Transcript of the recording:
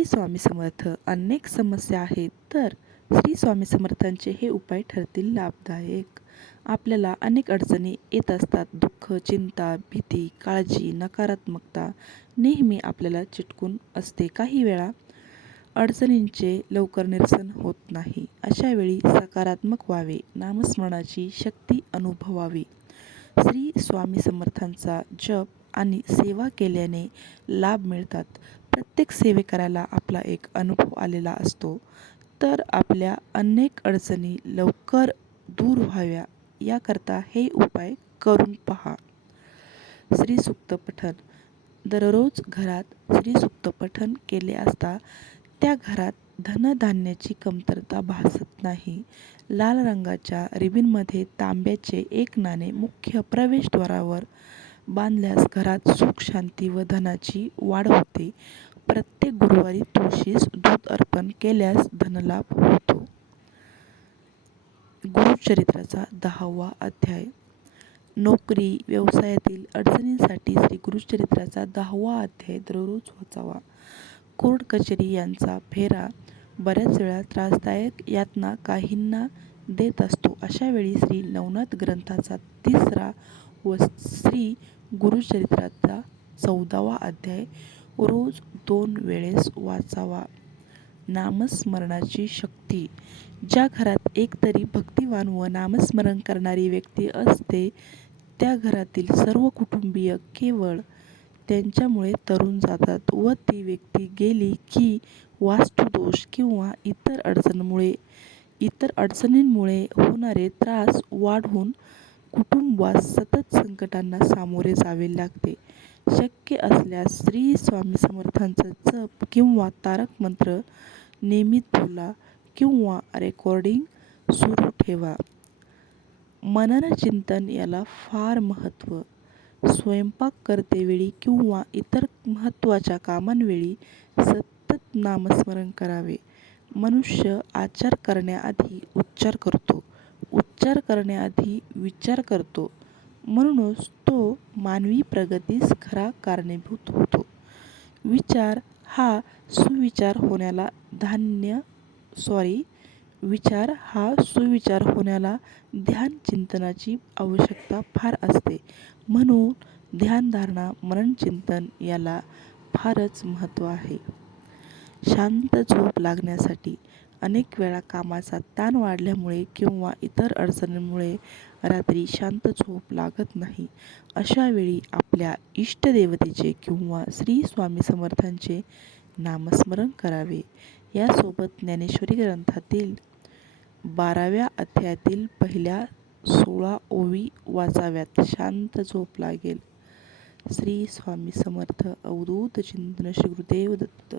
श्री स्वामी समर्थ अनेक समस्या आहेत तर श्री स्वामी समर्थांचे हे उपाय ठरतील लाभदायक. आपल्याला अनेक अडचणी येत असतात. दुःख चिंता भीती काळजी नकारात्मकता नेहमी आपल्याला चिटकून असते. काही वेळा अडचणींचे लवकर निरसन होत नाही. अशा वेळी सकारात्मक व्हावे. नामस्मरणाची शक्ती अनुभवावी. श्री स्वामी समर्थांचा जप आणि सेवा केल्याने लाभ मिळतात. प्रत्येक सेवेकराला आपला एक अनुभव आलेला असतो. तर आपल्या अनेक अडचणी लवकर दूर व्हाव्या याकरता हे उपाय करून पहा. श्रीसुक्त पठण. दररोज घरात श्रीसुक्त पठण केले असता त्या घरात धनधान्याची कमतरता भासत नाही. लाल रंगाच्या रिबीनमध्ये तांब्याचे एक नाणे मुख्य प्रवेशद्वारावर बांधल्यास घरात सुख शांती व धनाची वाढ होते. प्रत्येक गुरुवारी तुळशीस दूध अर्पण केल्यास धनलाभ होतो. गुरुचरित्राचा दहावा अध्याय. नोकरी व्यवसायातील अडचणींसाठी श्री गुरुचरित्राचा दहावा अध्याय दररोज वाचावा. कोर्ट कचेरी यांचा फेरा बऱ्याच वेळा त्रासदायक यातना काहींना देत असतो. अशा वेळी श्री नवनाथ ग्रंथाचा तिसरा व श्री गुरुचरित्राचा चौदावा अध्याय रोज दोन वेळेस वाचावा. नामस्मरणाची शक्ती. ज्या घरात एकतरी भक्तिवान व नामस्मरण करणारी व्यक्ती असते त्या घरातील सर्व कुटुंबीय केवळ त्यांच्यामुळे तरुण जातात व ती व्यक्ती गेली की वास्तुदोष किंवा इतर अडचणीमुळे इतर अडचणींमुळे होणारे त्रास वाढून कुटुंबास सतत संकटांना सामोरे जावे लागते. शक्य असल्यास श्री स्वामी समर्थांचं जप किंवा तारक मंत्र नियमित बोला किंवा रेकॉर्डिंग सुरू ठेवा. मनन चिंतन याला फार महत्त्व. स्वयंपाक करतेवेळी किंवा इतर महत्त्वाच्या कामांवेळी सतत नामस्मरण करावे. मनुष्य आचार करण्याआधी उच्चार करतो. उच्चार करण्याआधी विचार करतो. म्हणूनच तो मानवी प्रगतीस खरा कारणीभूत होतो. विचार हा सुविचार होण्याला धान्य सॉरी विचार हा सुविचार होण्याला ध्यान चिंतनाची आवश्यकता फार असते. म्हणून ध्यानधारणा मननचिंतन याला फारच महत्त्व आहे. शांत झोप लागण्यासाठी अनेक वेळा कामाचा ताण वाढल्यामुळे किंवा इतर अडचणींमुळे रात्री शांत झोप लागत नाही. अशावेळी आपल्या इष्टदेवतेचे किंवा श्री स्वामी समर्थांचे नामस्मरण करावे. यासोबत ज्ञानेश्वरी ग्रंथातील बाराव्या अध्यायातील पहिल्या सोळा ओवी वाचाव्यात शांत झोप लागेल. श्री स्वामी समर्थ अवधूत चिंतन श्री गुरुदेव दत्त.